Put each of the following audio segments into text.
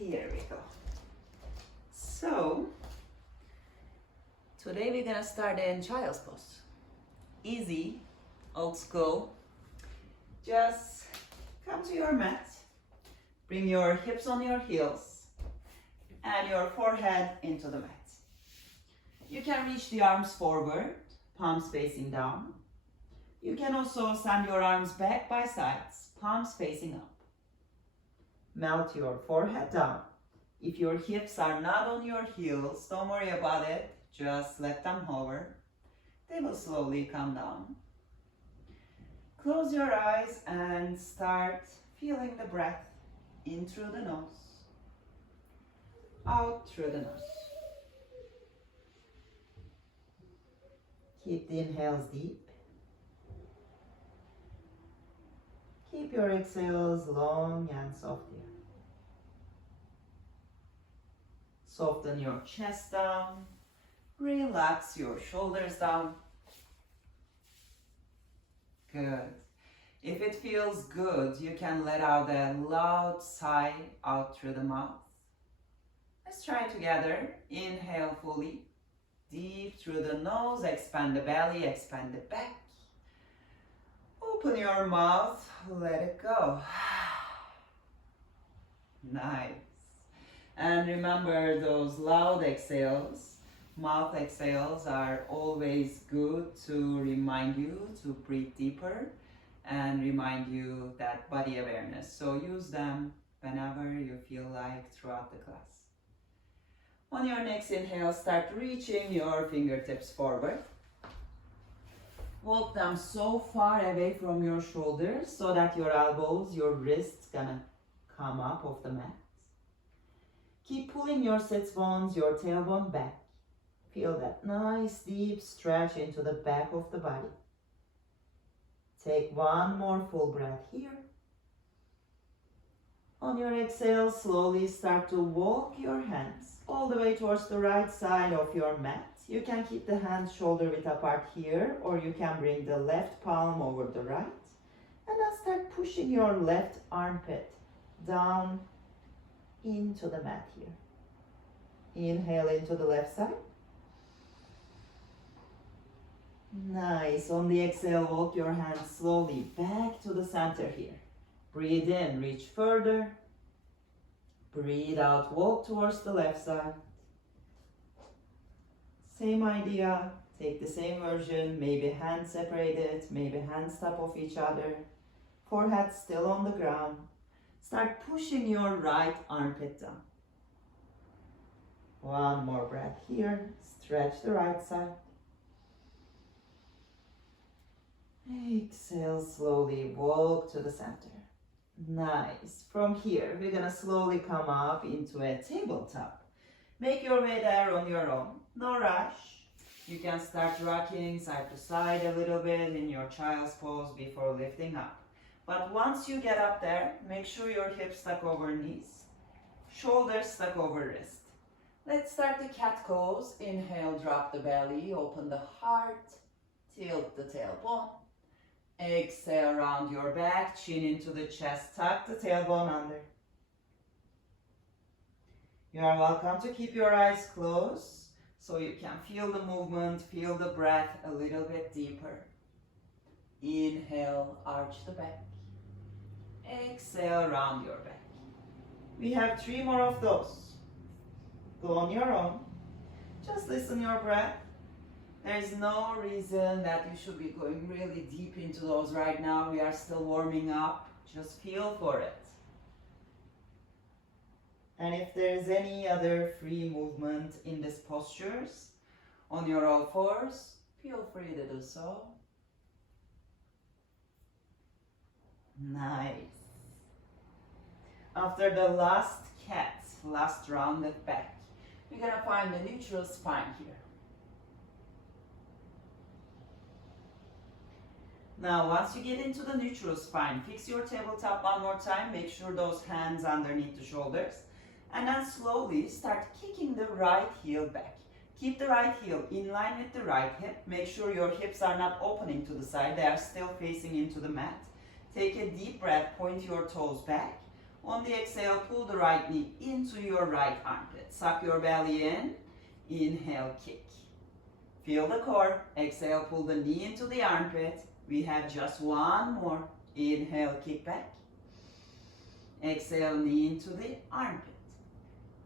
Here we go. So, today we're gonna start in child's pose. Easy, old school. Just come to your mat. Bring your hips on your heels and your forehead into the mat. You can reach the arms forward, palms facing down. You can also send your arms back by sides, palms facing up. Melt your forehead down. If your hips are not on your heels, don't worry about it. Just let them hover. They will slowly come down. Close your eyes and start feeling the breath in through the nose, out through the nose. Keep the inhales deep. Keep your exhales long and soft here. Soften your chest down. Relax your shoulders down. Good. If it feels good, you can let out a loud sigh out through the mouth. Let's try it together. Inhale fully. Deep through the nose. Expand the belly, expand the back. Open your mouth. Let it go. Nice. And remember those loud exhales. Mouth exhales are always good to remind you to breathe deeper and remind you that body awareness. So use them whenever you feel like throughout the class. On your next inhale, start reaching your fingertips forward. Walk them so far away from your shoulders so that your elbows, your wrists gonna come up off the mat. Keep pulling your sits bones, your tailbone back. Feel that nice deep stretch into the back of the body. Take one more full breath here. On your exhale, slowly start to walk your hands all the way towards the right side of your mat. You can keep the hands shoulder width apart here, or you can bring the left palm over the right. And now start pushing your left armpit down into the mat here. Inhale into the left side. Nice. On the exhale, walk your hands slowly back to the center here. Breathe in, reach further. Breathe out, walk towards the left side. Same idea. Take the same version. Maybe hands separated, maybe hands top of each other. Forehead still on the ground. Start pushing your right armpit down. One more breath here. Stretch the right side. Exhale, slowly walk to the center. Nice. From here, we're gonna slowly come up into a tabletop. Make your way there on your own. No rush. You can start rocking side to side a little bit in your child's pose before lifting up. But once you get up there, make sure your hips stuck over knees, shoulders stuck over wrist. Let's start the cat pose. Inhale, drop the belly, open the heart, tilt the tailbone. Exhale, round your back, chin into the chest, tuck the tailbone under. You are welcome to keep your eyes closed so you can feel the movement, feel the breath a little bit deeper. Inhale, arch the back. Exhale, round your back. We have 3 more of those. Go on your own. Just listen your breath. There is no reason that you should be going really deep into those right now. We are still warming up. Just feel for it. And if there is any other free movement in these postures, on your all fours, feel free to do so. Nice. After the last cat, last rounded back, we're gonna find the neutral spine here. Now, once you get into the neutral spine, fix your tabletop one more time. Make sure those hands underneath the shoulders. And then slowly start kicking the right heel back. Keep the right heel in line with the right hip. Make sure your hips are not opening to the side. They are still facing into the mat. Take a deep breath, point your toes back. On the exhale, pull the right knee into your right armpit. Suck your belly in. Inhale, kick. Feel the core. Exhale, pull the knee into the armpit. We have just one more. Inhale, kick back. Exhale, knee into the armpit.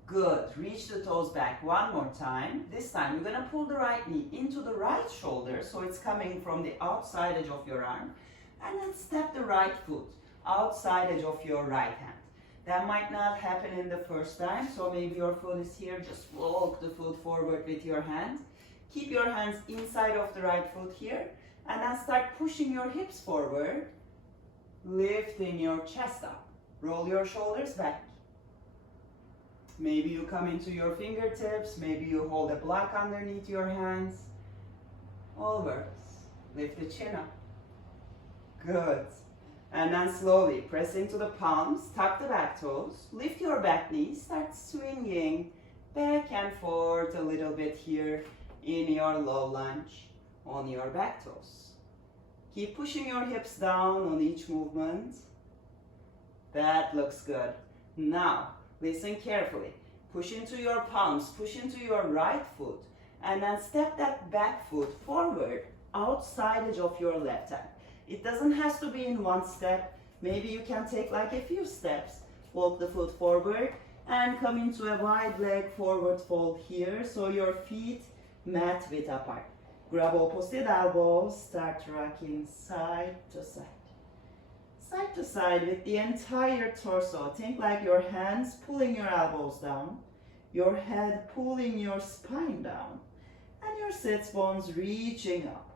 Good. Reach the toes back one more time. This time, you're going to pull the right knee into the right shoulder, so it's coming from the outside edge of your arm. And then step the right foot outside edge of your right hand. That might not happen in the first time, so maybe your foot is here. Just walk the foot forward with your hand. Keep your hands inside of the right foot here. And then start pushing your hips forward, lifting your chest up. Roll your shoulders back. Maybe you come into your fingertips. Maybe you hold a block underneath your hands. All works. Lift the chin up. Good. And then slowly press into the palms. Tuck the back toes. Lift your back knee. Start swinging back and forth a little bit here in your low lunge on your back toes. Keep pushing your hips down on each movement. That looks good. Now, listen carefully. Push into your palms, push into your right foot, and then step that back foot forward outside edge of your left hand. It doesn't have to be in one step. Maybe you can take like a few steps. Walk the foot forward and come into a wide leg forward fold here, so your feet mat width apart. Grab opposite elbows, start rocking side to side. Side to side with the entire torso. Think like your hands pulling your elbows down, your head pulling your spine down, and your sits bones reaching up.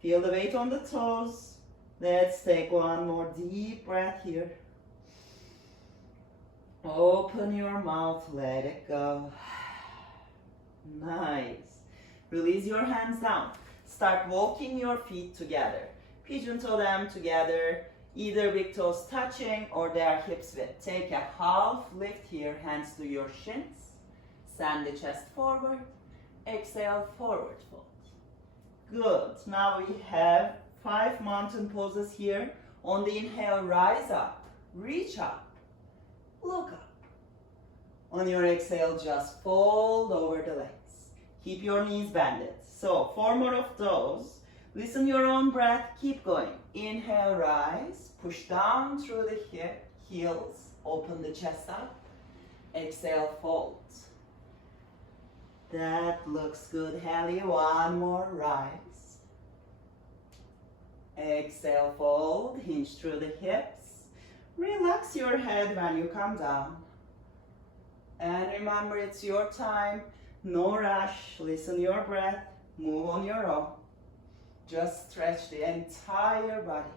Feel the weight on the toes. Let's take one more deep breath here. Open your mouth, let it go. Nice. Release your hands down. Start walking your feet together. Pigeon toe them together. Either big toes touching or they are hips width. Take a half lift here, hands to your shins. Send the chest forward. Exhale, forward fold. Good. Now we have 5 mountain poses here. On the inhale, rise up, reach up, look up. On your exhale, just fold over the legs. Keep your knees bended. So 4 more of those. Listen your own breath. Keep going. Inhale, rise. Push down through the heels. Open the chest up. Exhale, fold. That looks good, Hallie. One more, rise. Exhale, fold. Hinge through the hips. Relax your head when you come down. And remember, it's your time. No rush. Listen your breath. Move on your own. Just stretch the entire body.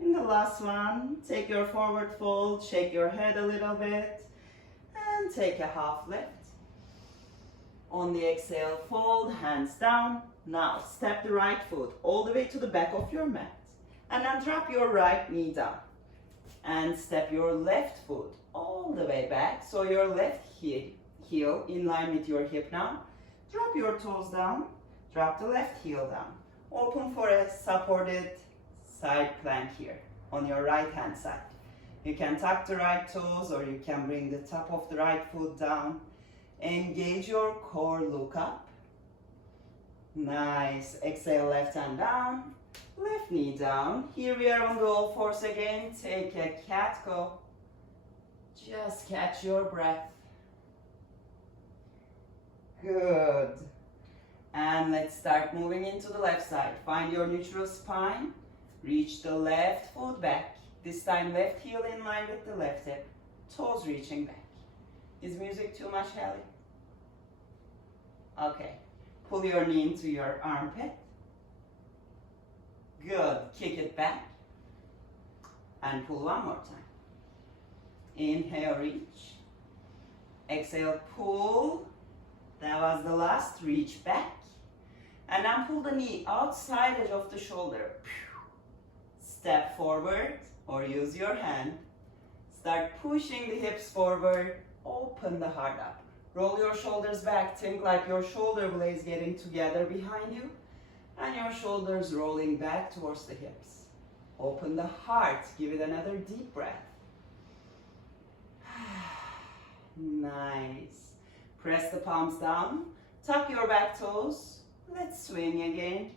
In the last one, take your forward fold, shake your head a little bit, and take a half lift. On the exhale, fold, hands down. Now, step the right foot all the way to the back of your mat. And then drop your right knee down. And step your left foot all the way back, so your left heel in line with your hip now. Drop your toes down. Drop the left heel down. Open for a supported side plank here on your right hand side. You can tuck the right toes or you can bring the top of the right foot down. Engage your core, look up. Nice. Exhale, left hand down. Left knee down. Here we are on the all fours again. Take a cat go. Just catch your breath. Good. And let's start moving into the left side. Find your neutral spine. Reach the left foot back. This time left heel in line with the left hip. Toes reaching back. Is music too much, Hallie? Okay. Pull your knee into your armpit. Good. Kick it back. And pull one more time. Inhale, reach. Exhale, pull. That was the last. Reach back. And then pull the knee outside edge of the shoulder. Step forward or use your hand. Start pushing the hips forward. Open the heart up. Roll your shoulders back. Think like your shoulder blades getting together behind you. And your shoulders rolling back towards the hips. Open the heart. Give it another deep breath. Nice. Press the palms down. Tuck your back toes. Let's swing again.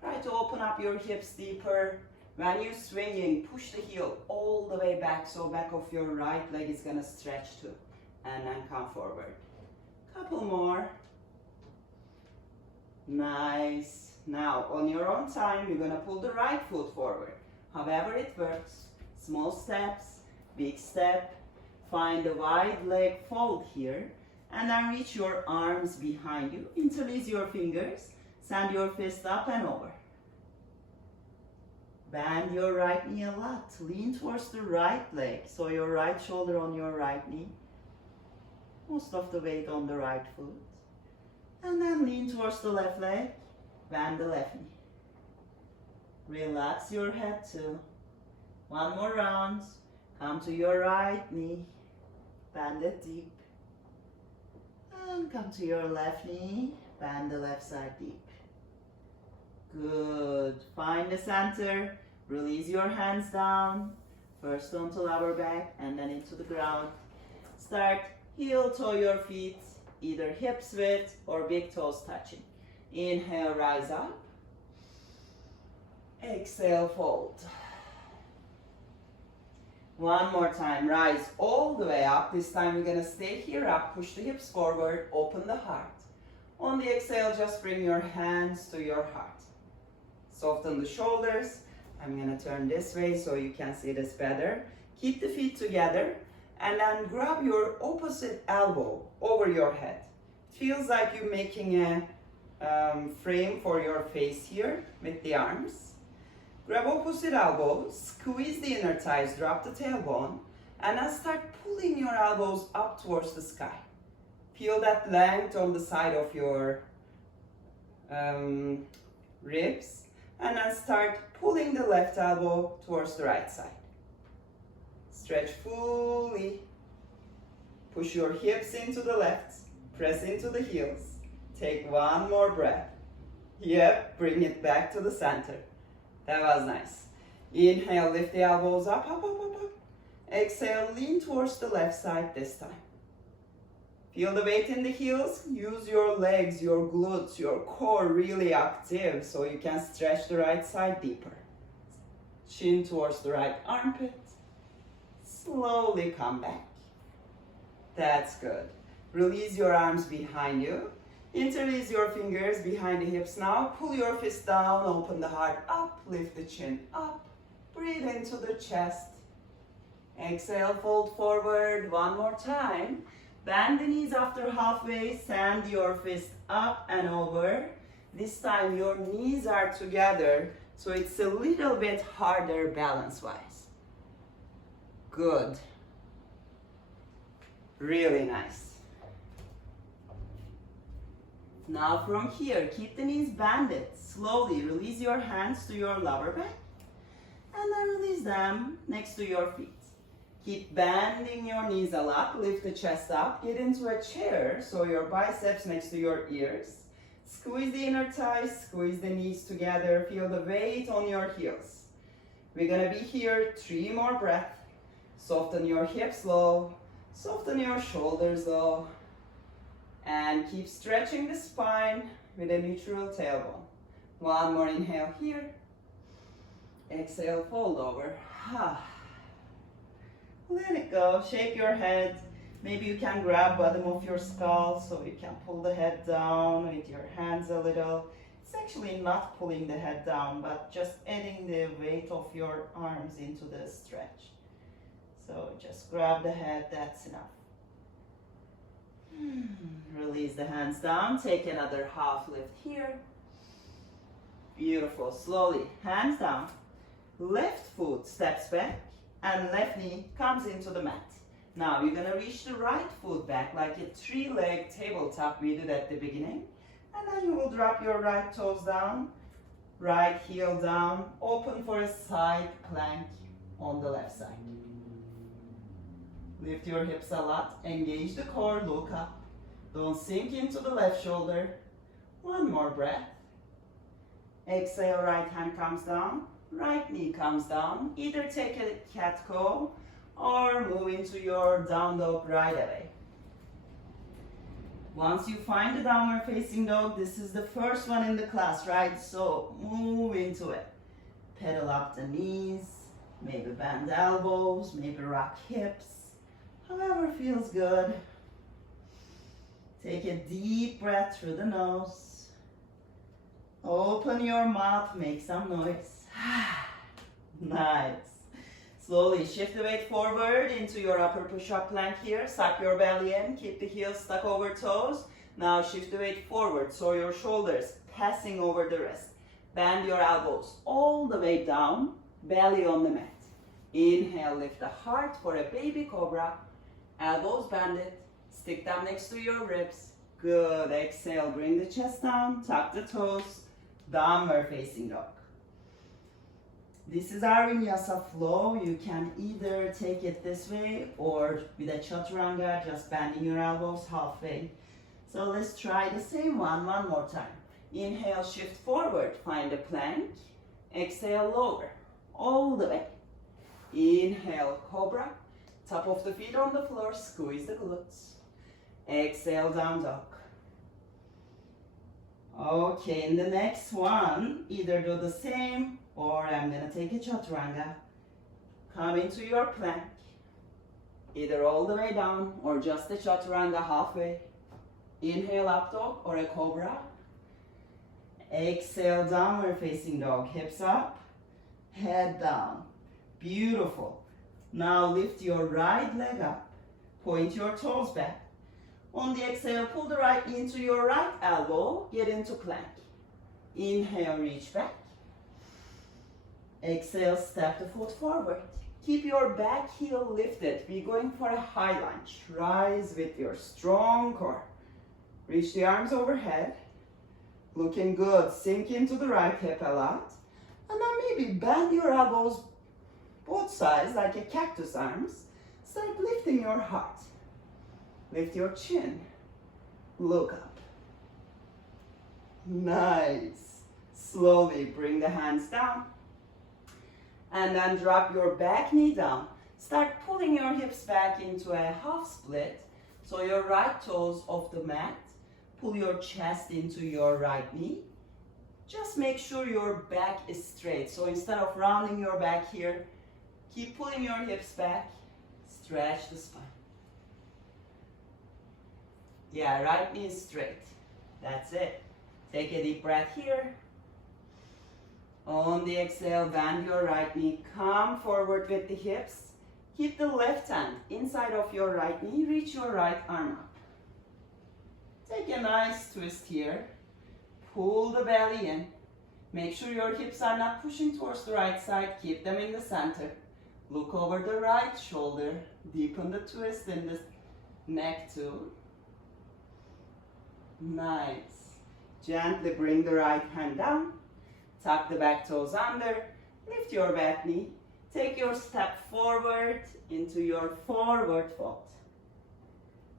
Try to open up your hips deeper. When you're swinging, push the heel all the way back, so back of your right leg is gonna stretch too. And then come forward. Couple more. Nice. Now, on your own time, you're gonna pull the right foot forward. However it works. Small steps, big step. Find a wide leg fold here. And then reach your arms behind you. Interlace your fingers. Send your fist up and over. Bend your right knee a lot. Lean towards the right leg. So your right shoulder on your right knee. Most of the weight on the right foot. And then lean towards the left leg. Bend the left knee. Relax your head too. One more round. Come to your right knee. Bend it deep. And come to your left knee. Bend the left side deep. Good. Find the center. Release your hands down. First onto lower back and then into the ground. Start heel toe your feet, either hips width or big toes touching. Inhale, rise up. Exhale, fold. One more time, rise all the way up. This time we're gonna stay here up, push the hips forward, open the heart. On the exhale, just bring your hands to your heart. Soften the shoulders. I'm gonna turn this way so you can see this better. Keep the feet together and then grab your opposite elbow over your head. It feels like you're making a frame for your face here with the arms. Grab opposite elbow, squeeze the inner thighs, drop the tailbone, and then start pulling your elbows up towards the sky. Feel that length on the side of your ribs, and then start pulling the left elbow towards the right side. Stretch fully. Push your hips into the left, press into the heels. Take one more breath. Yep, bring it back to the center. That was nice. Inhale, lift the elbows up, up, up, up, up. Exhale, lean towards the left side this time. Feel the weight in the heels. Use your legs, your glutes, your core really active so you can stretch the right side deeper. Chin towards the right armpit. Slowly come back. That's good. Release your arms behind you. Interlace your fingers behind the hips now. Pull your fist down, open the heart up, lift the chin up. Breathe into the chest. Exhale, fold forward one more time. Bend the knees after halfway, send your fist up and over. This time your knees are together, so it's a little bit harder balance-wise. Good. Really nice. Now from here, keep the knees bended. Slowly release your hands to your lower back and then release them next to your feet. Keep bending your knees a lot. Lift the chest up. Get into a chair so your biceps next to your ears. Squeeze the inner thighs. Squeeze the knees together. Feel the weight on your heels. We're gonna be here 3 more breaths. Soften your hips low. Soften your shoulders low. And keep stretching the spine with a neutral tailbone. One more inhale here. Exhale, fold over. Let it go. Shake your head. Maybe you can grab bottom of your skull so you can pull the head down with your hands a little. It's actually not pulling the head down, but just adding the weight of your arms into the stretch. So just grab the head, that's enough. Release the hands down. Take another half lift here. Beautiful. Slowly, hands down. Left foot steps back and left knee comes into the mat. Now you're gonna reach the right foot back like a 3-leg tabletop we did at the beginning. And then you will drop your right toes down, right heel down, open for a side plank on the left side. Lift your hips a lot, engage the core, look up. Don't sink into the left shoulder. One more breath. Exhale, right hand comes down. right knee comes down. Either take a cat-cow or move into your down dog right away. Once you find the downward facing dog, this is the first one in the class, right? So move into it. Pedal up the knees, maybe bend elbows, maybe rock hips, however feels good. Take a deep breath through the nose. Open your mouth, make some noise. Nice. Slowly shift the weight forward into your upper push-up plank here. Suck your belly in, keep the heels stuck over toes. Now shift the weight forward so your shoulders passing over the wrist. Bend your elbows all the way down, belly on the mat. Inhale, lift the heart for a baby cobra. Elbows bended, stick them next to your ribs. Good, exhale, bring the chest down, tuck the toes, downward facing dog. This is our Vinyasa flow. You can either take it this way or with a chaturanga, just bending your elbows halfway. So let's try the same one more time. Inhale, shift forward, find a plank. Exhale, lower, all the way. Inhale, cobra. Top of the feet on the floor, squeeze the glutes. Exhale, down dog. Okay, in the next one, either do the same or I'm gonna take a chaturanga. Come into your plank, either all the way down or just a chaturanga halfway. Inhale, up dog or a cobra. Exhale, downward facing dog, hips up, head down. Beautiful. Now lift your right leg up, point your toes back. On the exhale, pull the right knee into your right elbow, get into plank. Inhale, reach back. Exhale, step the foot forward. Keep your back heel lifted. We're going for a high lunge. Rise with your strong core. Reach the arms overhead. Looking good. Sink into the right hip a lot. And then maybe bend your elbows both sides like a cactus arms. Start lifting your heart. Lift your chin. Look up. Nice. Slowly bring the hands down. And then drop your back knee down. Start pulling your hips back into a half split. So your right toes off the mat. Pull your chest into your right knee. Just make sure your back is straight. So instead of rounding your back here, keep pulling your hips back. Stretch the spine. Yeah, right knee is straight. That's it. Take a deep breath here. On the exhale, bend your right knee. Come forward with the hips. Keep the left hand inside of your right knee. Reach your right arm up. Take a nice twist here. Pull the belly in. Make sure your hips are not pushing towards the right side. Keep them in the center. Look over the right shoulder. Deepen the twist in the neck too. Nice. Gently bring the right hand down. Tuck the back toes under. Lift your back knee. Take your step forward into your forward fold.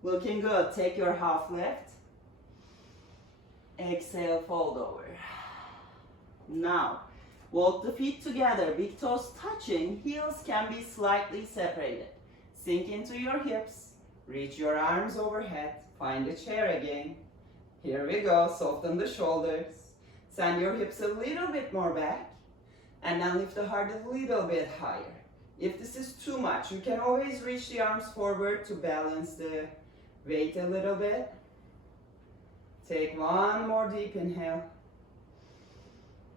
Looking good. Take your half lift. Exhale, fold over. Now, walk the feet together. Big toes touching. Heels can be slightly separated. Sink into your hips. Reach your arms overhead. Find a chair again. Here we go. Soften the shoulders. Send your hips a little bit more back. And then lift the heart a little bit higher. If this is too much, you can always reach the arms forward to balance the weight a little bit. Take one more deep inhale.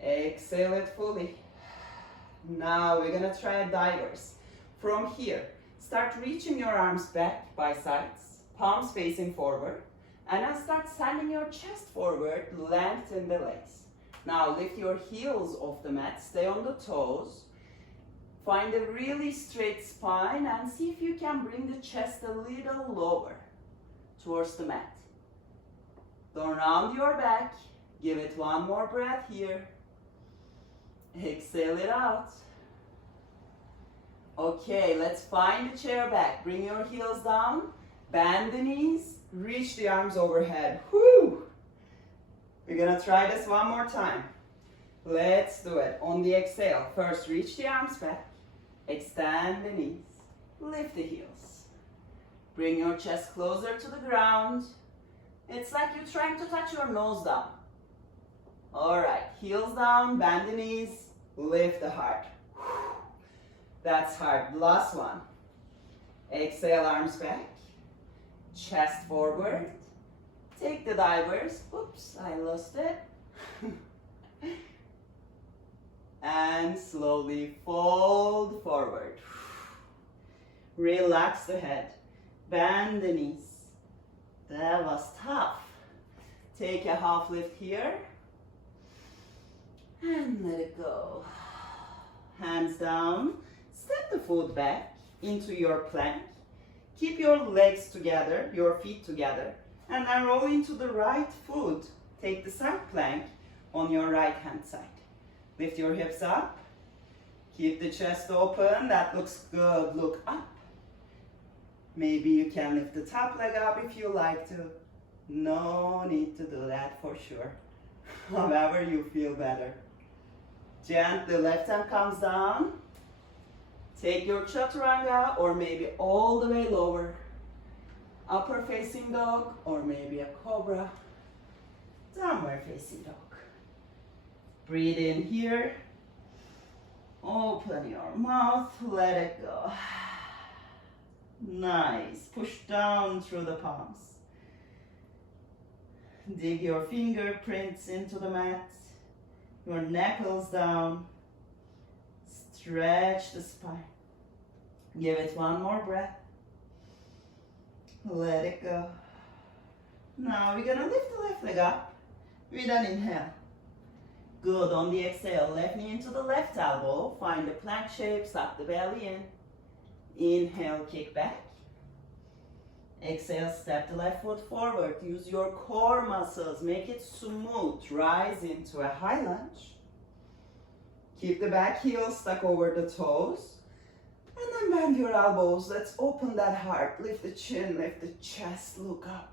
Exhale it fully. Now we're gonna try divers. From here, start reaching your arms back by sides, palms facing forward, and then start sending your chest forward, lengthen the legs. Now lift your heels off the mat, stay on the toes. Find a really straight spine and see if you can bring the chest a little lower towards the mat. Don't round your back. Give it one more breath here. Exhale it out. Okay, let's find the chair back. Bring your heels down. Bend the knees. Reach the arms overhead. Whew! We're gonna try this one more time. Let's do it. On the exhale, first reach the arms back. Extend the knees. Lift the heels. Bring your chest closer to the ground. It's like you're trying to touch your nose down. All right, heels down, bend the knees, lift the heart. That's hard. Last one. Exhale, arms back. Chest forward. Take the divers. Oops, I lost it. And slowly fold forward. Relax the head. Bend the knees. That was tough. Take a half lift here. And let it go. Hands down. Step the foot back into your plank. Keep your legs together, your feet together. And then roll into the right foot. Take the side plank on your right hand side. Lift your hips up. Keep the chest open. That looks good. Look up. Maybe you can lift the top leg up if you like to. No need to do that for sure. However you feel better. Gently, left hand comes down. Take your chaturanga or maybe all the way lower. Upper facing dog or maybe a cobra. Downward facing dog. Breathe in here. Open your mouth, let it go. Nice. Push down through the palms. Dig your fingerprints into the mat. Your knuckles down. Stretch the spine. Give it one more breath. Let it go. Now we're gonna lift the left leg up with an inhale. Good. On the exhale, left knee into the left elbow. Find the plank shape, suck the belly in. Inhale, kick back. Exhale, step the left foot forward. Use your core muscles. Make it smooth. Rise into a high lunge. Keep the back heel stuck over the toes. And then bend your elbows. Let's open that heart. Lift the chin, lift the chest. Look up.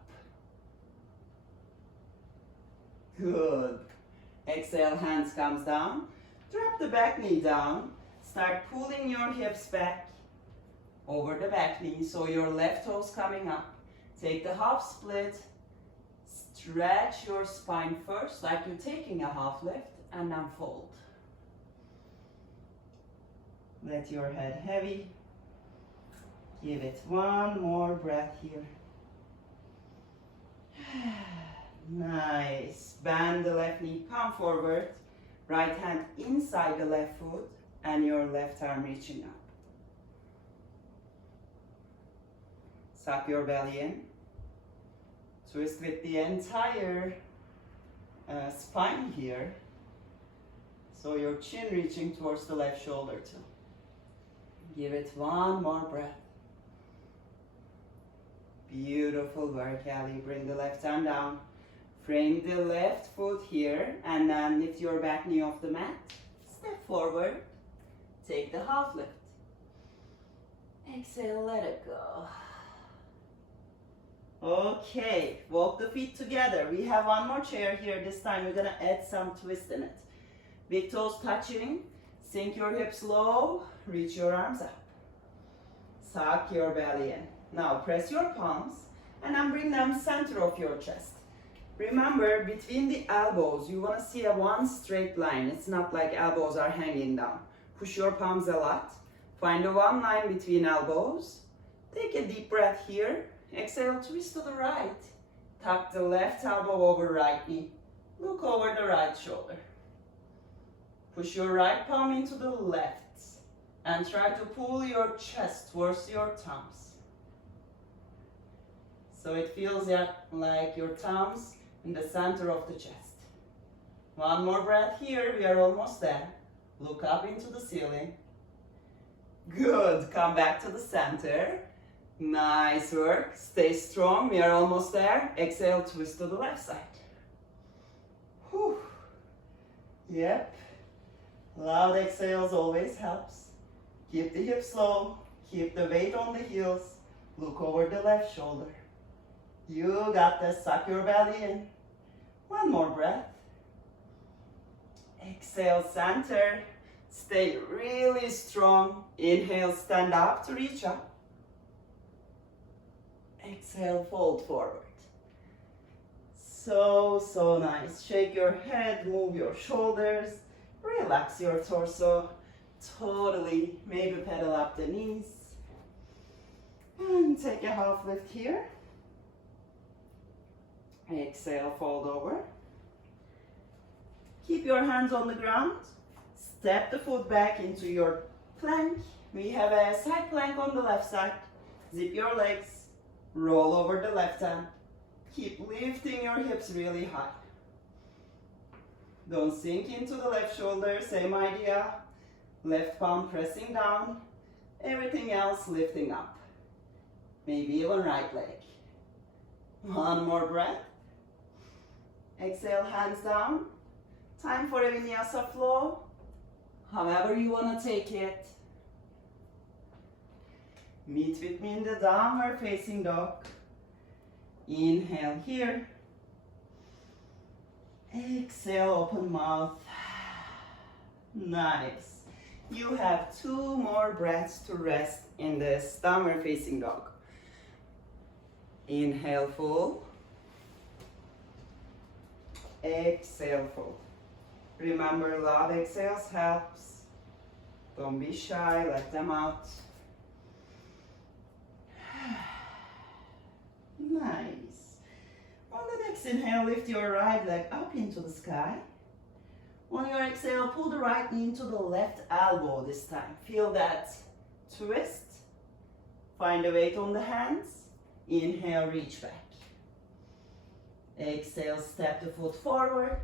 Good. Exhale, hands comes down. Drop the back knee down. Start pulling your hips back over the back knee, so your left toes coming up. Take the half split. Stretch your spine first, like you're taking a half lift, and then fold. Let your head heavy. Give it one more breath here. Nice. Bend the left knee, come forward. Right hand inside the left foot, and your left arm reaching up. Suck your belly in. Twist with the entire spine here. So your chin reaching towards the left shoulder too. Give it one more breath. Beautiful work, Ali. Bring the left arm down. Frame the left foot here and then lift your back knee off the mat. Step forward. Take the half lift. Exhale, let it go. Okay, walk the feet together. We have one more chair here. This time we're gonna add some twist in it. Big toes touching. Sink your hips low. Reach your arms up. Suck your belly in. Now press your palms and then bring them center of your chest. Remember, between the elbows, you want to see a one straight line. It's not like elbows are hanging down. Push your palms a lot. Find a one line between elbows. Take a deep breath here. Exhale, twist to the right. Tuck the left elbow over right knee. Look over the right shoulder. Push your right palm into the left. And try to pull your chest towards your thumbs. So it feels like your thumbs in the center of the chest. One more breath here, we are almost there. Look up into the ceiling. Good, come back to the center. Nice work, stay strong, we are almost there. Exhale, twist to the left side. Whew. Yep, loud exhales always helps. Keep the hips low, keep the weight on the heels. Look over the left shoulder. You got this, suck your belly in. One more breath. Exhale, center. Stay really strong. Inhale, stand up to reach up. Exhale, fold forward. So nice. Shake your head, move your shoulders, relax your torso. Totally. Maybe pedal up the knees. And take a half lift here. Exhale, fold over. Keep your hands on the ground. Step the foot back into your plank. We have a side plank on the left side. Zip your legs. Roll over the left hand. Keep lifting your hips really high. Don't sink into the left shoulder. Same idea. Left palm pressing down. Everything else lifting up. Maybe even right leg. One more breath. Exhale, hands down. Time for a Vinyasa flow. However you want to take it. Meet with me in the downward facing dog. Inhale here. Exhale, open mouth. Nice. You have 2 more breaths to rest in this downward facing dog. Inhale, full. Exhale, full. Remember, a lot of exhales helps. Don't be shy, let them out. Nice. On the next inhale, lift your right leg up into the sky. On your exhale, pull the right knee into the left elbow this time. Feel that twist. Find the weight on the hands. Inhale, reach back. Exhale, step the foot forward.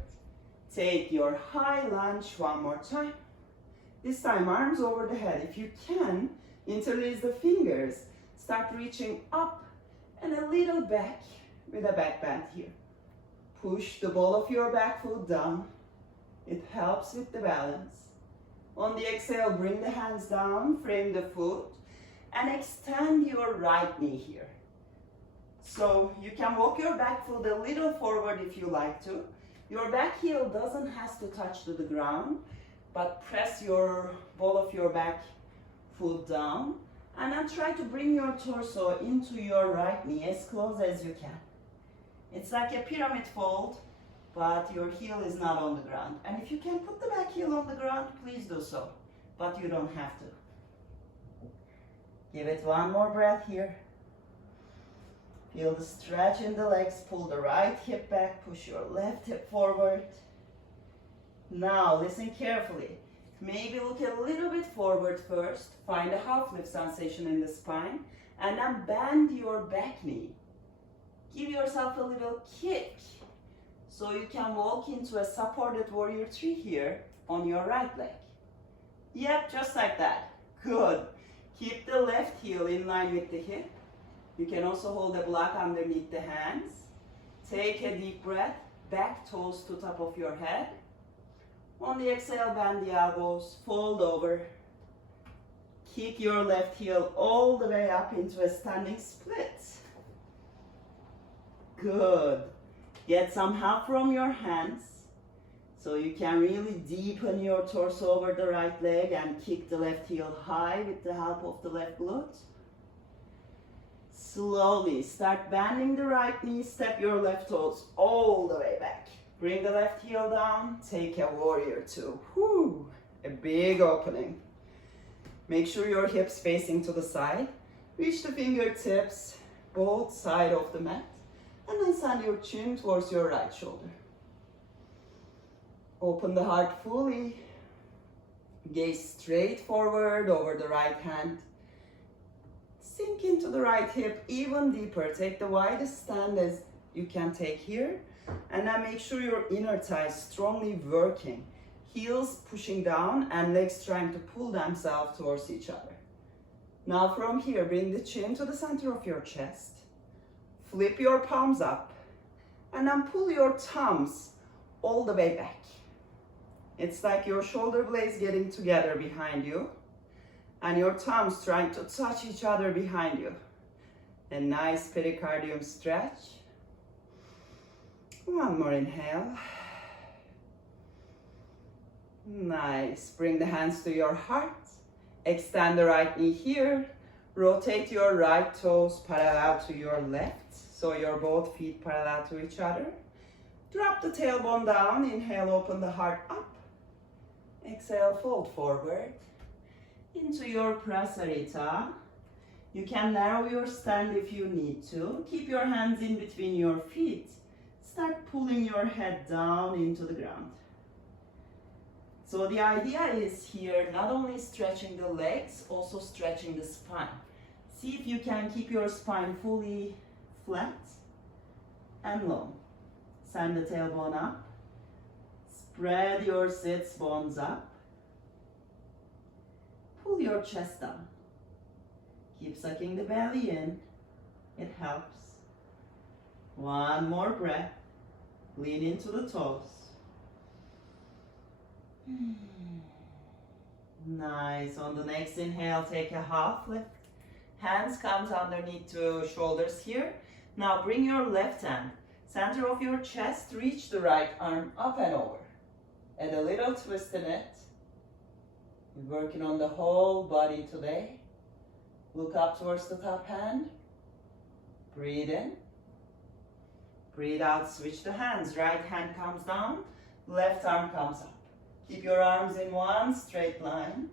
Take your high lunge one more time. This time, arms over the head. If you can, interlace the fingers. Start reaching up and a little back with a back bend here. Push the ball of your back foot down. It helps with the balance. On the exhale, bring the hands down, frame the foot, and extend your right knee here. So you can walk your back foot a little forward if you like to. Your back heel doesn't have to touch to the ground, but press your ball of your back foot down. And then try to bring your torso into your right knee as close as you can. It's like a pyramid fold, but your heel is not on the ground. And if you can put the back heel on the ground, please do so. But you don't have to. Give it one more breath here. Feel the stretch in the legs. Pull the right hip back. Push your left hip forward. Now listen carefully. Maybe look a little bit forward first. Find a half lift sensation in the spine. And then bend your back knee. Give yourself a little kick. So you can walk into a supported warrior 3 here on your right leg. Yep, just like that. Good. Keep the left heel in line with the hip. You can also hold a block underneath the hands. Take a deep breath. Back toes to top of your head. On the exhale, bend the elbows, fold over. Kick your left heel all the way up into a standing split. Good. Get some help from your hands so you can really deepen your torso over the right leg and kick the left heel high with the help of the left glute. Slowly start bending the right knee, step your left toes all the way back. Bring the left heel down, take a warrior 2. Whew, a big opening. Make sure your hips facing to the side. Reach the fingertips, both sides of the mat, and then send your chin towards your right shoulder. Open the heart fully. Gaze straight forward over the right hand. Sink into the right hip even deeper. Take the widest stand as you can take here. And then make sure your inner thighs strongly working. Heels pushing down and legs trying to pull themselves towards each other. Now from here, bring the chin to the center of your chest. Flip your palms up. And then pull your thumbs all the way back. It's like your shoulder blades getting together behind you. And your thumbs trying to touch each other behind you. A nice pericardium stretch. One more inhale. Nice. Bring the hands to your heart. Extend the right knee here. Rotate your right toes parallel to your left. So your both feet parallel to each other. Drop the tailbone down. Inhale, open the heart up. Exhale, fold forward into your prasarita. You can narrow your stand if you need to. Keep your hands in between your feet. Start pulling your head down into the ground. So the idea is here not only stretching the legs, also stretching the spine. See if you can keep your spine fully flat and long. Send the tailbone up. Spread your sits bones up. Pull your chest down. Keep sucking the belly in. It helps. One more breath. Lean into the toes. Nice. On the next inhale, take a half lift. Hands comes underneath to shoulders here. Now bring your left hand, center of your chest, reach the right arm up and over. Add a little twist in it. We're working on the whole body today. Look up towards the top hand. Breathe in. Breathe out, switch the hands. Right hand comes down, left arm comes up. Keep your arms in one straight line.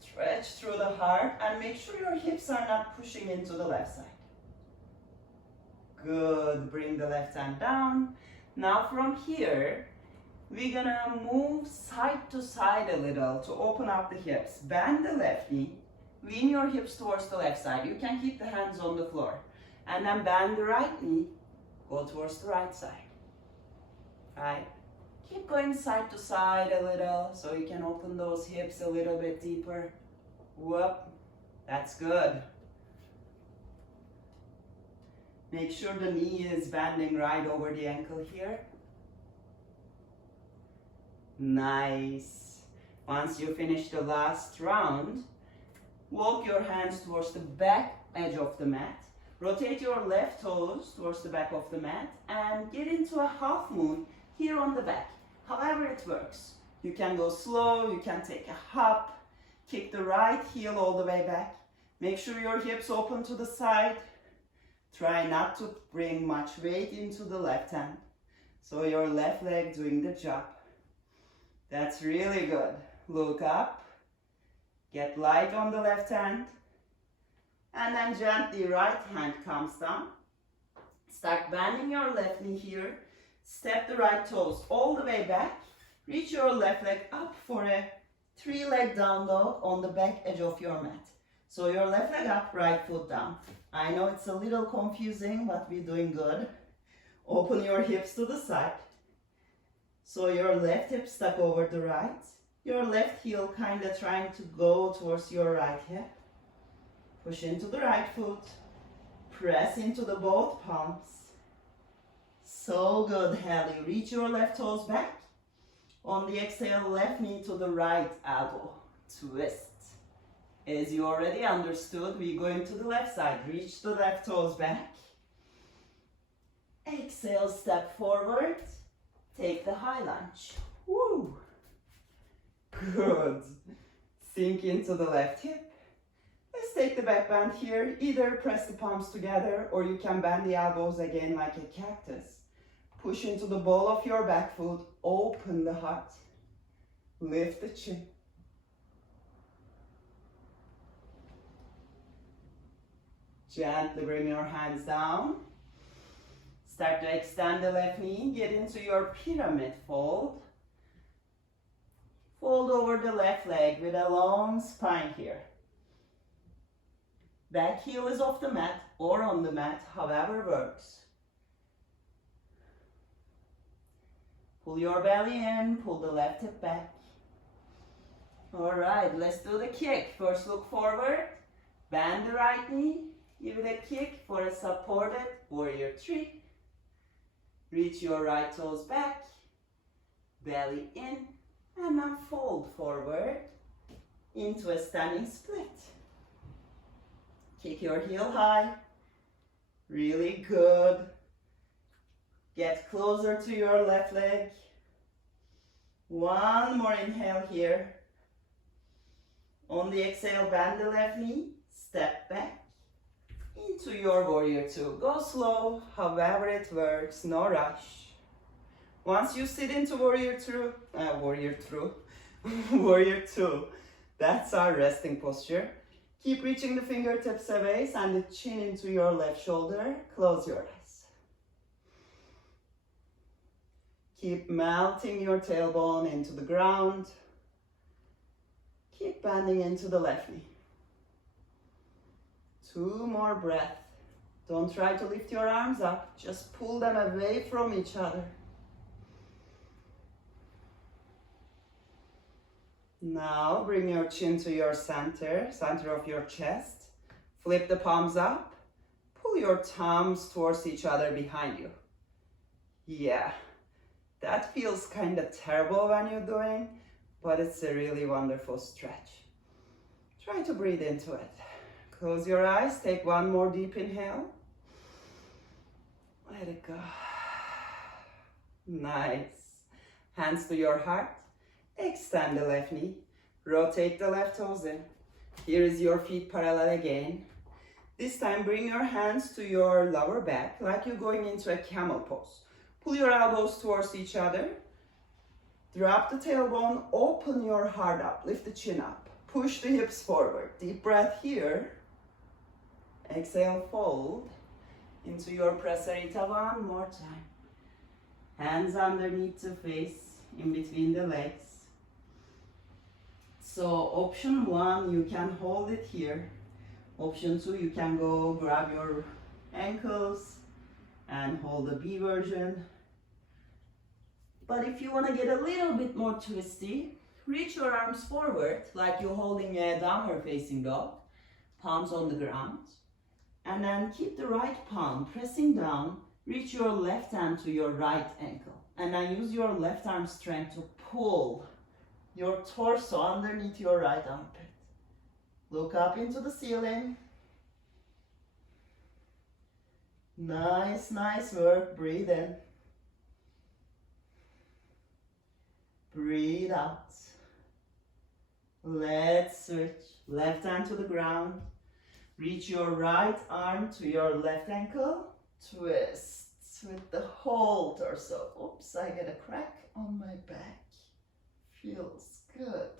Stretch through the heart and make sure your hips are not pushing into the left side. Good, bring the left hand down. Now from here, we're gonna move side to side a little to open up the hips. Bend the left knee, lean your hips towards the left side. You can keep the hands on the floor. And then bend the right knee, go towards the right side. Right? Keep going side to side a little so you can open those hips a little bit deeper. Whoop, that's good. Make sure the knee is bending right over the ankle here. Nice. Once you finish the last round, walk your hands towards the back edge of the mat. Rotate your left toes towards the back of the mat and get into a half moon here on the back. However it works. You can go slow, you can take a hop, kick the right heel all the way back. Make sure your hips open to the side. Try not to bring much weight into the left hand. So your left leg doing the job. That's really good. Look up, get light on the left hand, and then gently right hand comes down. Start bending your left knee here. Step the right toes all the way back. Reach your left leg up for a 3-leg down dog on the back edge of your mat. So your left leg up, right foot down. I know it's a little confusing, but we're doing good. Open your hips to the side. So your left hip stuck over the right. Your left heel kind of trying to go towards your right hip. Push into the right foot. Press into the both palms. So good, Hallie. Reach your left toes back. On the exhale, left knee to the right elbow. Twist. As you already understood, we're going to the left side. Reach the left toes back. Exhale, step forward. Take the high lunge. Woo! Good. Sink into the left hip. Let's take the back bend here. Either press the palms together or you can bend the elbows again like a cactus. Push into the ball of your back foot. Open the heart. Lift the chin. Gently bring your hands down. Start to extend the left knee. Get into your pyramid fold. Fold over the left leg with a long spine here. Back heel is off the mat or on the mat, however works. Pull your belly in, pull the left hip back. All right, let's do the kick. First look forward, bend the right knee, give it a kick for a supported warrior 3. Reach your right toes back, belly in, and then fold forward into a standing split. Kick your heel high, really good. Get closer to your left leg. One more inhale here. On the exhale, bend the left knee, step back into your warrior two. Go slow, however it works, no rush. Once you sit into warrior two, warrior two, that's our resting posture. Keep reaching the fingertips away, send the chin into your left shoulder, close your eyes. Keep melting your tailbone into the ground. Keep bending into the left knee. 2 more breaths. Don't try to lift your arms up, just pull them away from each other. Now bring your chin to your center of your chest. Flip the palms up. Pull your thumbs towards each other behind you. Yeah, that feels kind of terrible when you're doing, but it's a really wonderful stretch. Try to breathe into it. Close your eyes, take 1 more deep inhale. Let it go. Nice. Hands to your heart. Extend the left knee. Rotate the left toes in. Here is your feet parallel again. This time bring your hands to your lower back like you're going into a camel pose. Pull your elbows towards each other. Drop the tailbone, open your heart up, lift the chin up. Push the hips forward. Deep breath here. Exhale, fold into your prasarita 1 more time. Hands underneath the face, in between the legs. So option 1, you can hold it here. Option 2, you can go grab your ankles and hold the B version. But if you want to get a little bit more twisty, reach your arms forward like you're holding a downward facing dog, palms on the ground. And then keep the right palm pressing down, reach your left hand to your right ankle. And then use your left arm strength to pull your torso underneath your right armpit. Look up into the ceiling. Nice, nice work. Breathe in. Breathe out. Let's switch. Left hand to the ground. Reach your right arm to your left ankle. Twist with the whole torso. Oops, I get a crack on my back. Feels good.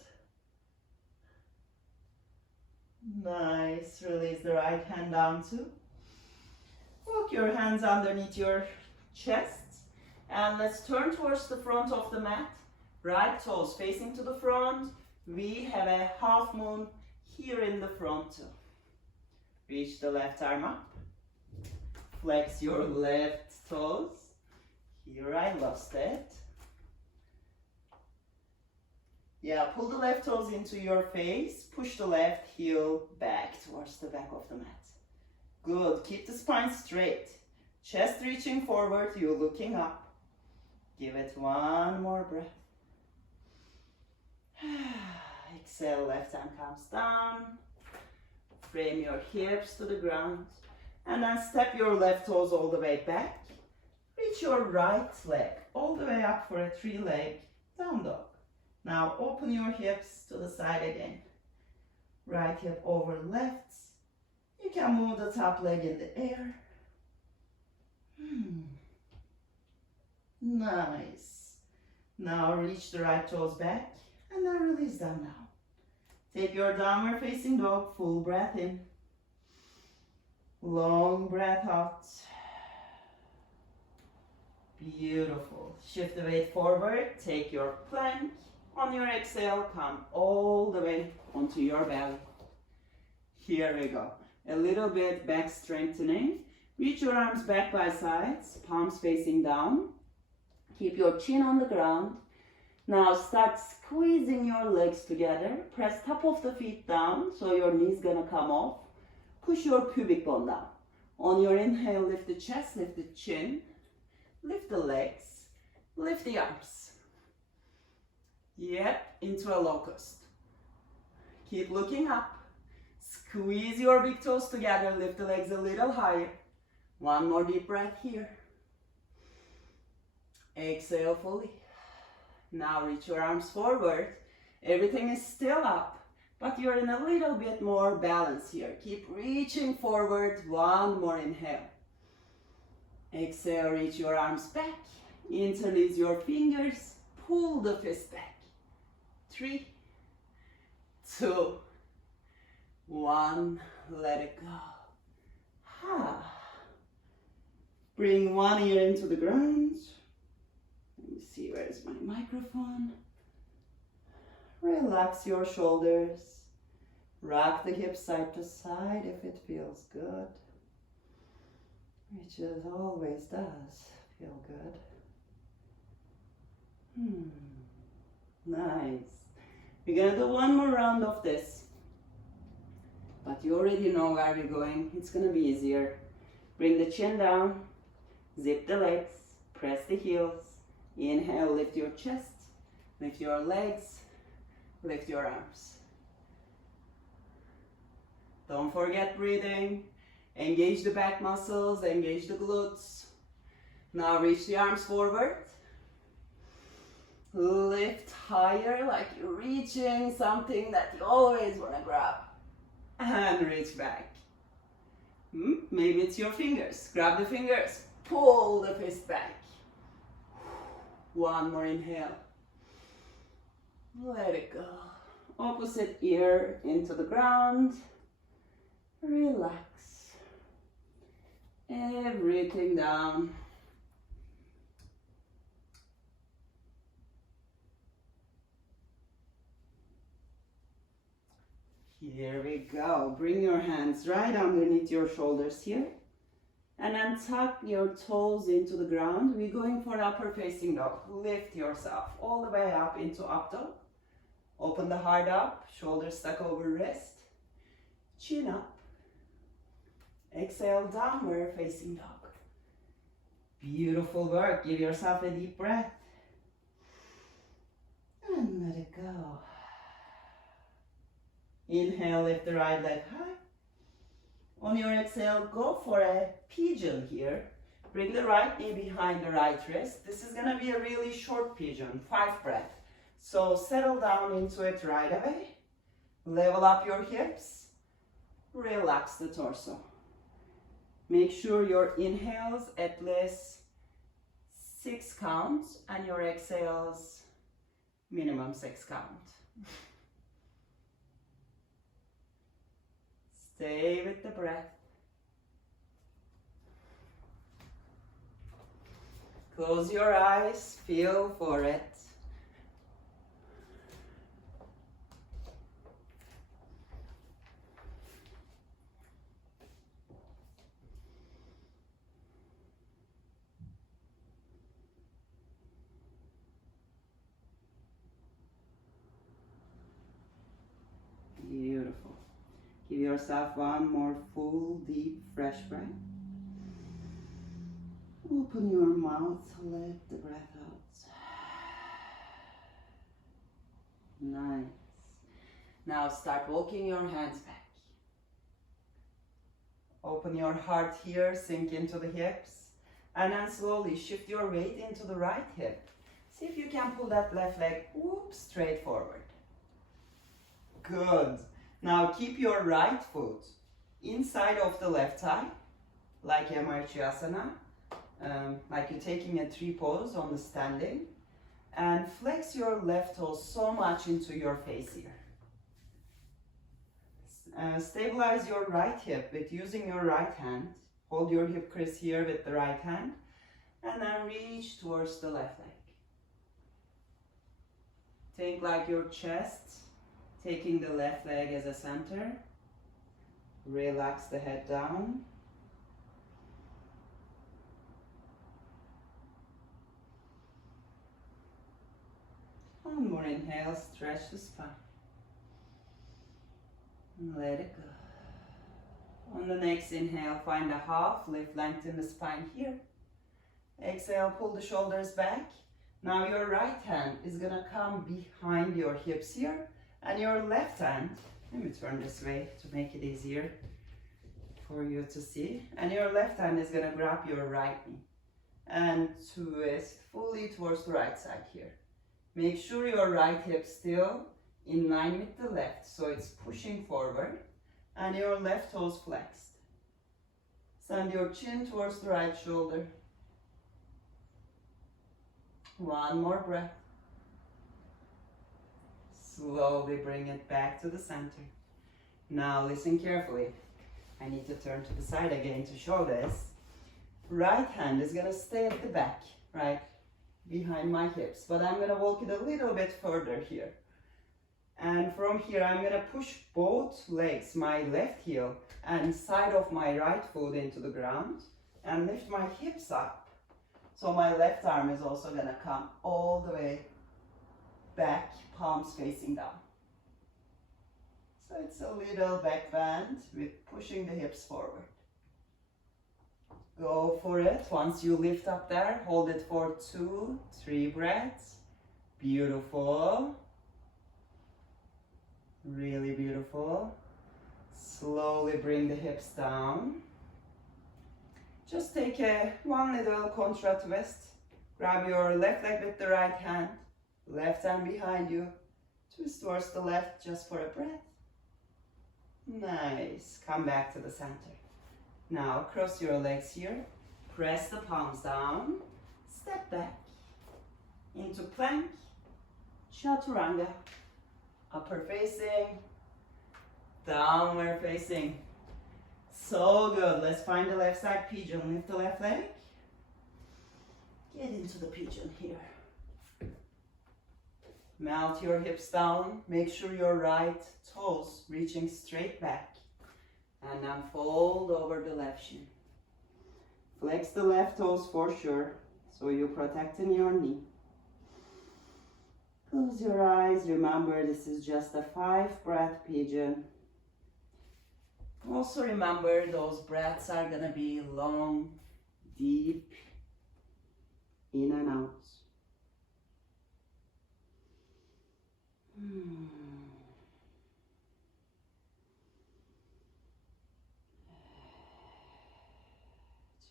Nice. Release the right hand down too. Walk your hands underneath your chest. And let's turn towards the front of the mat. Right toes facing to the front. We have a half moon here in the front too. Reach the left arm up. Flex your left toes. Here I lost it. Yeah, pull the left toes into your face. Push the left heel back towards the back of the mat. Good. Keep the spine straight. Chest reaching forward, you looking up. Give it 1 more breath. Exhale, left hand comes down. Frame your hips to the ground. And then step your left toes all the way back. Reach your right leg all the way up for a 3-leg down dog. Now open your hips to the side again. Right hip over left. You can move the top leg in the air. Nice. Now reach the right toes back and then release them now. Take your downward facing dog, full breath in. Long breath out. Beautiful. Shift the weight forward, take your plank. On your exhale, come all the way onto your belly. Here we go. A little bit back strengthening. Reach your arms back by sides, palms facing down. Keep your chin on the ground. Now start squeezing your legs together. Press top of the feet down so your knee's gonna come off. Push your pubic bone down. On your inhale, lift the chest, lift the chin, lift the legs, lift the arms. Yep, into a locust. Keep looking up. Squeeze your big toes together, lift the legs a little higher. 1 more deep breath here. Exhale fully. Now reach your arms forward. Everything is still up, but you're in a little bit more balance here. Keep reaching forward. One more inhale. Exhale, reach your arms back. Interlace your fingers. Pull the fist back. 3, 2, 1. Let it go. Bring one ear into the ground. Let me see, where's my microphone? Relax your shoulders. Rock the hips side to side if it feels good. Which it always does feel good. Nice. We're gonna do one more round of this. But you already know where we're going. It's gonna be easier. Bring the chin down. Zip the legs. Press the heels. Inhale, lift your chest. Lift your legs. Lift your arms. Don't forget breathing. Engage the back muscles, engage the glutes. Now reach the arms forward. Lift higher like you're reaching something that you always want to grab. And reach back. Maybe it's your fingers. Grab the fingers. Pull the fist back. One more inhale. Let it go. Opposite ear into the ground. Relax. Everything down. Here we go. Bring your hands right underneath your shoulders here. And then tuck your toes into the ground. We're going for upper facing dog. Lift yourself all the way up into up dog. Open the heart up. Shoulders stuck over wrist. Chin up. Exhale, downward facing dog. Beautiful work. Give yourself a deep breath. And let it go. Inhale, lift the right leg high. On your exhale, go for a pigeon here. Bring the right knee behind the right wrist. This is going to be a really short pigeon, 5 breaths. So settle down into it right away. Level up your hips. Relax the torso. Make sure your inhales at least 6 counts and your exhales minimum 6 count. Stay with the breath. Close your eyes, feel for it. Beautiful. Give yourself one more full, deep, fresh breath. Open your mouth, let the breath out. Nice. Now start walking your hands back. Open your heart here, sink into the hips. And then slowly shift your weight into the right hip. See if you can pull that left leg, straight forward. Good. Now keep your right foot inside of the left thigh, like a Vinyasa, like you're taking a tree pose on the standing, and flex your left toe so much into your face here. Stabilize your right hip with using your right hand. Hold your hip crease here with the right hand, and then reach towards the left leg. Think like your chest. Taking the left leg as a center. Relax the head down. One more inhale, stretch the spine. And let it go. On the next inhale, find a half, lift, lengthen the spine here. Exhale, pull the shoulders back. Now your right hand is gonna come behind your hips here. And your left hand, let me turn this way to make it easier for you to see. And your left hand is gonna grab your right knee and twist fully towards the right side here. Make sure your right hip still in line with the left, so it's pushing forward, and your left toes flexed. Send your chin towards the right shoulder. One more breath. Slowly bring it back to the center. Now listen carefully. I need to turn to the side again to show this. Right hand is gonna stay at the back, right behind my hips, but I'm gonna walk it a little bit further here. And from here, I'm gonna push both legs, my left heel and side of my right foot into the ground and lift my hips up. So my left arm is also gonna come all the way back, palms facing down. So it's a little back bend with pushing the hips forward. Go for it. Once you lift up there, hold it for 2, 3 breaths. Beautiful. Really beautiful. Slowly bring the hips down. Just take one little contra twist. Grab your left leg with the right hand. Left hand behind you. Twist towards the left just for a breath. Nice. Come back to the center. Now cross your legs here. Press the palms down. Step back. Into plank. Chaturanga. Upper facing. Downward facing. So good. Let's find the left side pigeon. Lift the left leg. Get into the pigeon here. Melt your hips down. Make sure your right toes reaching straight back. And then fold over the left shin. Flex the left toes for sure, so you're protecting your knee. Close your eyes. Remember, this is just a 5-breath pigeon. Also remember, those breaths are gonna be long, deep, in and out.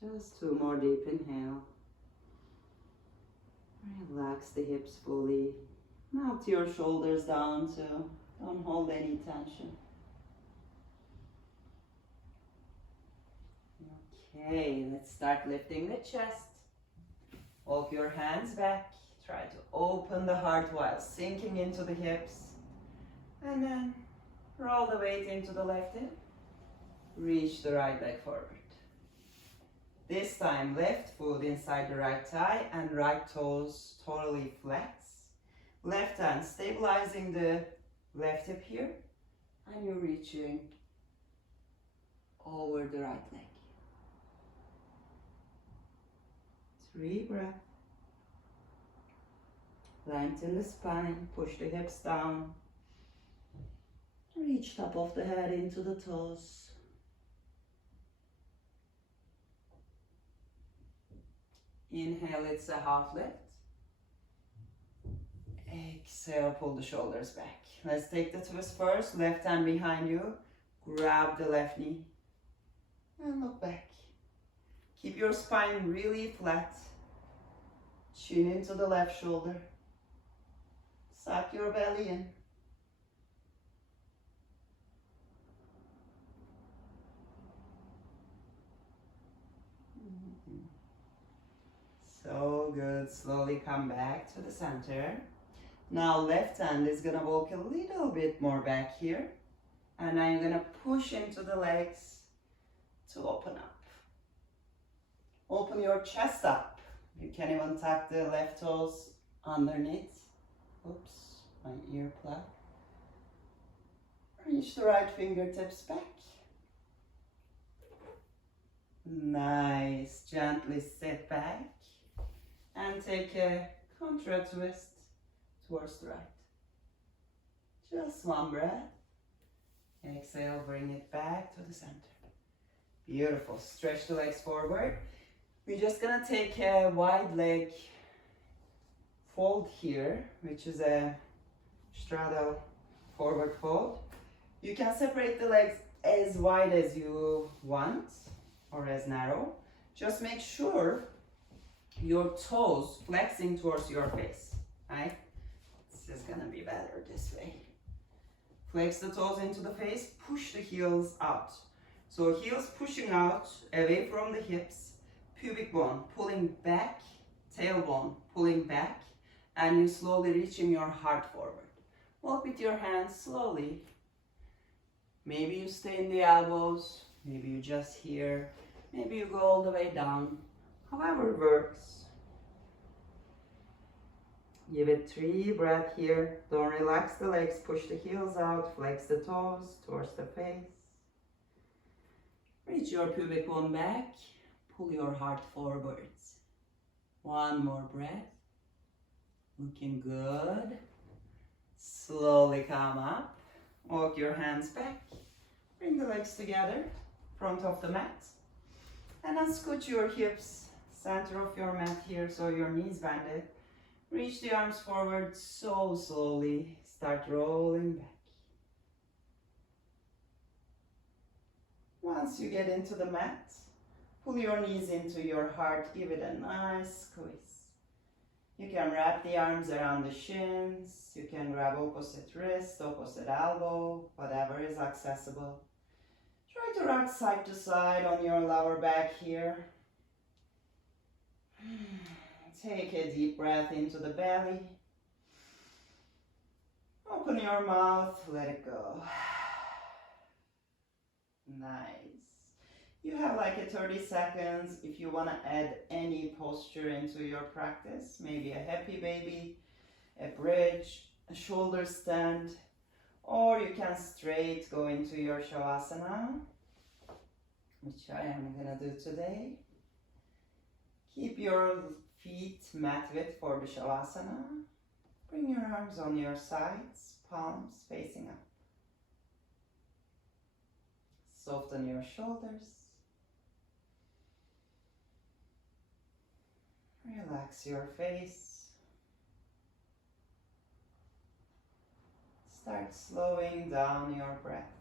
Just 2 more deep inhale. Relax the hips fully. Melt your shoulders down too. Don't hold any tension. Okay, let's start lifting the chest. Walk your hands back. Try to open the heart while sinking into the hips. And then roll the weight into the left hip. Reach the right leg forward. This time, left foot inside the right thigh and right toes totally flex. Left hand stabilizing the left hip here, and you're reaching over the right leg. 3 breaths. Lengthen the spine, push the hips down. Reach top of the head into the toes. Inhale, it's a half lift. Exhale, pull the shoulders back. Let's take the twist first. Left hand behind you. Grab the left knee. And look back. Keep your spine really flat. Chin into the left shoulder. Suck your belly in. So good. Slowly come back to the center. Now left hand is gonna walk a little bit more back here. And I'm gonna push into the legs to open up. Open your chest up. You can even tuck the left toes underneath. Oops, my ear plug. Reach the right fingertips back. Nice. Gently sit back. And take a contra twist towards the right. Just 1 breath. Exhale, bring it back to the center. Beautiful. Stretch the legs forward. We're just gonna take a wide leg fold here, which is a straddle forward fold. You can separate the legs as wide as you want or as narrow. Just make sure your toes flexing towards your face, right? This is gonna be better this way. Flex the toes into the face, push the heels out. So heels pushing out, away from the hips, pubic bone pulling back, tailbone pulling back, and you slowly reaching your heart forward. Walk with your hands slowly. Maybe you stay in the elbows, maybe you just here, maybe you go all the way down, however works. Give it 3 breaths here. Don't relax the legs, push the heels out, flex the toes towards the face. Reach your pubic bone back, pull your heart forwards. 1 more breath. Looking good. Slowly come up. Walk your hands back. Bring the legs together, front of the mat. And then scoot your hips, center of your mat here, so your knees bended. Reach the arms forward so slowly. Start rolling back. Once you get into the mat, pull your knees into your heart. Give it a nice squeeze. You can wrap the arms around the shins. You can grab opposite wrist, opposite elbow, whatever is accessible. Try to rock side to side on your lower back here. Take a deep breath into the belly. Open your mouth, let it go. Nice. You have like a 30 seconds if you want to add any posture into your practice. Maybe a happy baby, a bridge, a shoulder stand, or you can straight go into your shavasana, which I am gonna do today. Keep your feet mat width for the shavasana. Bring your arms on your sides, palms facing up. Soften your shoulders. Relax your face. Start slowing down your breath.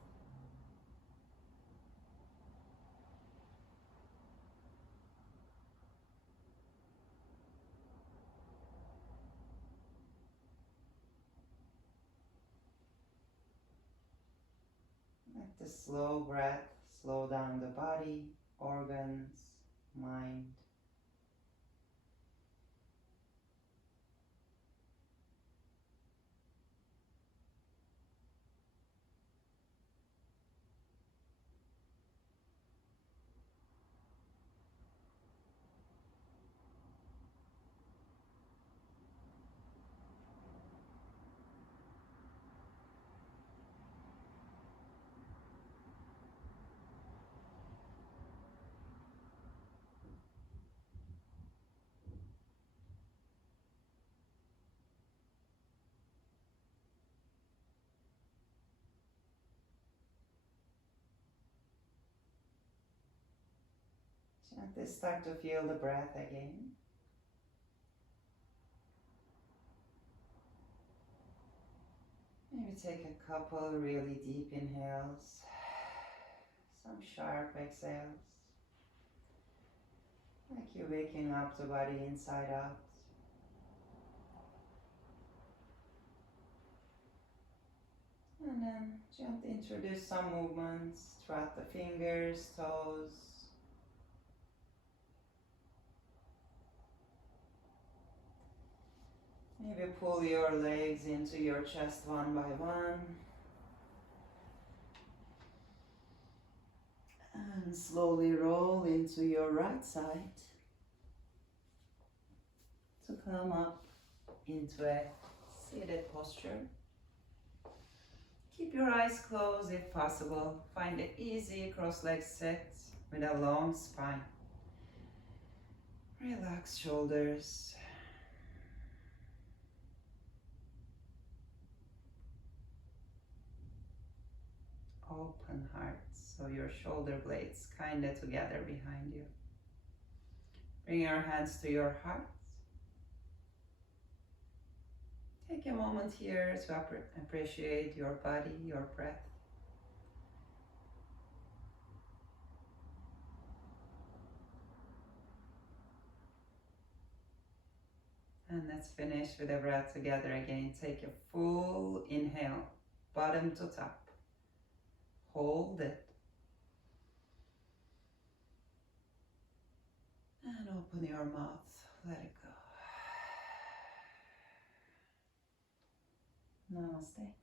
Let the slow breath slow down the body, organs, mind. Gently start to feel the breath again. Maybe take a couple really deep inhales, some sharp exhales, like you're waking up the body inside out. And then gently introduce some movements throughout the fingers, toes. Maybe pull your legs into your chest one by one. And slowly roll into your right side to come up into a seated posture. Keep your eyes closed if possible. Find an easy cross-legged sit with a long spine. Relax shoulders. Open heart, so your shoulder blades kinda together behind you. Bring your hands to your heart. Take a moment here to appreciate your body, your breath. And let's finish with a breath together again. Take a full inhale, bottom to top. Hold it. And open your mouth. Let it go. Namaste.